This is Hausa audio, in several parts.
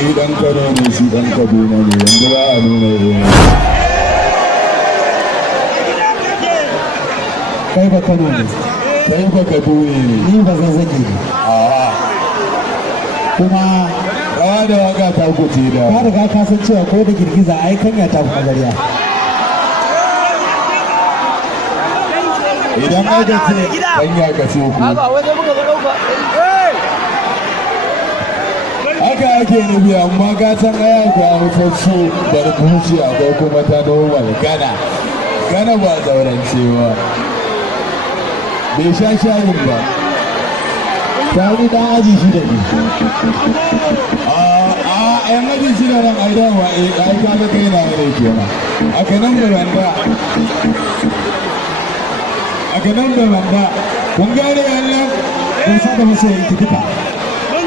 ni dan Kano ne shi dan Kaduna ne yanzu za a nuna ruwa. Kai ba Kano ne. Kai ba Kaduna ne. Ni ba Zazzage ne. Kuma rawa da waka ta kuce da. ka riga ka san cewa ko da girgiza ai kanya ta fi magariya. Idan aka ce hanya ka ce ku. Haka ake nufi amma ka san aya ku a mutsatsu barbuci akwai kuma ta normal gana. Gana ba zaurancewa. Bai sha shayin ba. Ta wani ɗan aji shida ne. Yan aji shida nan ai dama ai kaga kai na ne kenan. Aka nan da wanda. Aka nan da wanda. Kun gane Allah? Kun sa da masu yanki duka. Kun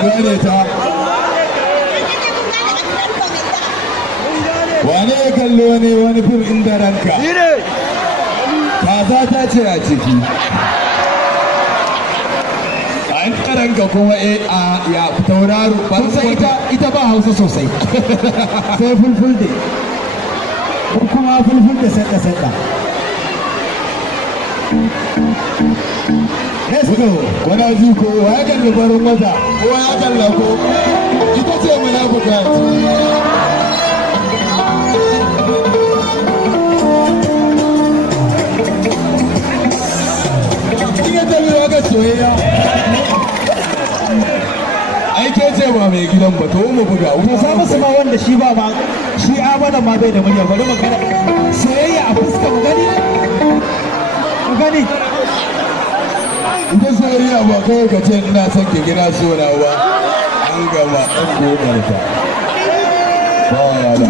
gane ta? Wane ya kallo wani fim inda ranka? Kaza ta ce a ciki. An karanka kuma ya tauraro. Kun san ita ba Hausa sosai. Sai fulfulde. Ko kuma fulfulde sadda. Let's go. Wana ji ko wa ya kalli farin wata? Ko ya kalla ko? Ita ce munafuka. Soyayya ai ke ce ba mai gidan ba to mu buga to sa musu ma wanda shi ba ma shi abada ma bai da murya bari mu gani soyayya a fuska mu gani ita soyayya ba kawai ka ce ina son ki gina sona ba an gama an gobarta ba ya da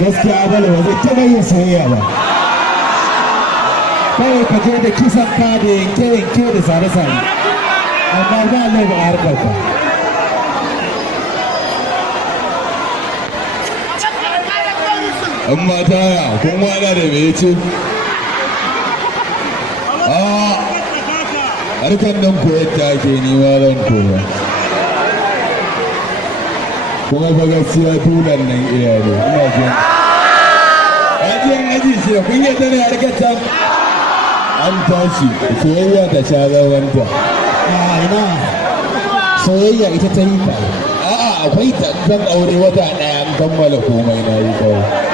gaskiya bala ba zai taɓa yin soyayya ba kawai ka je da kisan ka da yanke-yanke da sare-sare amma ba lai ba harkar ka an mata ya kun wada da me yace harkar nan koyar ta ke nima zan koya kuma ba gaskiya tunan nan iya ne ina jin ajiyar aji ce kun yi tare harkar can an tashi soyayya ta sha zawanta ina soyayya ita ta yi ta a'a akwai ta zan aure wata ɗaya an kammala komai na yi kawai